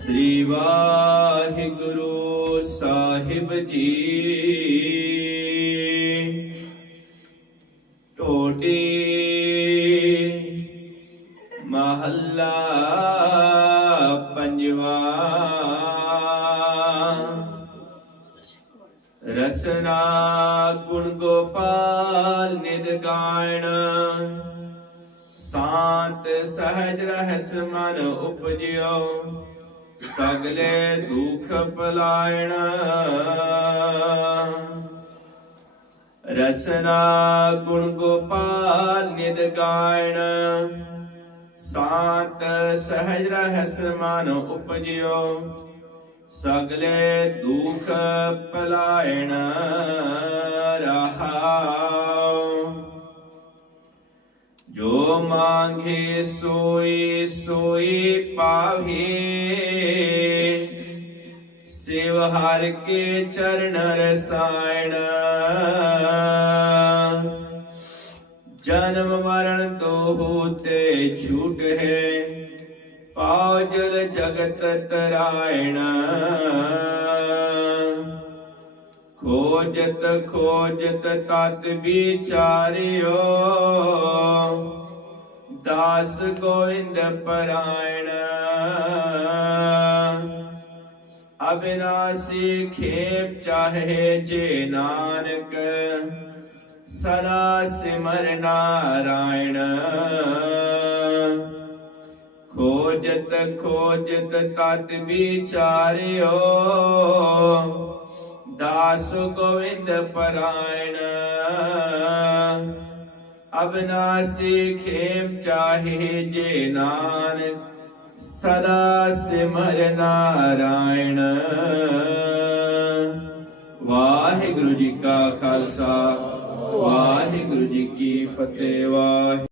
ਸ੍ਰੀ ਵਾਹਿਗੁਰੂ ਸਾਹਿਬ ਜੀ ਟੋਟੇ ਮਹੱਲਾ ਪੰਜਵਾ ਰਸਨਾ ਗੁਣ ਗੋਪਾਲ ਨਿਦ ਗਾਇਣ ਸ਼ਾਂਤ ਸਹਜ ਰਹਿਸ ਮਨ ਉਪਜਿਓ ਸਗਲੇ ਦੁਖ ਪਲਾਇਣ ਰਸਨਾ ਗੁਣ ਗੋਪਾਲ ਨਿਦ ਗਾਇਣ ਸਾਤ ਸਹਜ ਰਹਿਸ ਮਨ ਉਪਜਿਓ ਸਗਲੇ ਦੁਖ ਪਲਾਇਣ ਜੋ ਮੰਗੇ ਸੋਈ ਸੋਈ ਪਾਵੇ ਸਿਵ ਹਰ ਕੇ ਚਰਨ ਰਸਾਇਣ ਜਨਮ ਮਰਨ ਤੋਂ ਹੋਤੇ ਛੂਟ ਹੈ ਪਾਉ ਜਲ ਜਗਤ ਤਰਾਇਣ ਖੋਜਤ ਖੋਜਤ ਤਤ ਵਿਚਾਰਿਓ ਦਾਸ ਗੋਇੰਦ ਪਰਾਇਣ ਅਬਿਨਾਸੀ ਖੇਪ ਚਾਹੇ ਜੇ ਨਾਨਕ ਸਦਾ ਸਿਮਰ ਨਾਰਾਇਣ ਖੋਜਤ ਖੋਜਤ ਤਤ ਵਿਚਾਰਿਓ ਦਾਸ ਗੋਵਿੰਦ ਪਰਾਇਣ ਅਬਨਾਸੀ ਖੇਮ ਚਾਹੇ ਜੇ ਨਾਨ ਸਦਾ ਸਿਮਰ ਨਾਰਾਇਣ ਵਾਹਿਗੁਰੂ ਜੀ ਕਾ ਖਾਲਸਾ ਵਾਹਿਗੁਰੂ ਜੀ ਕੀ ਫਤਿਹ ਵਾਹਿ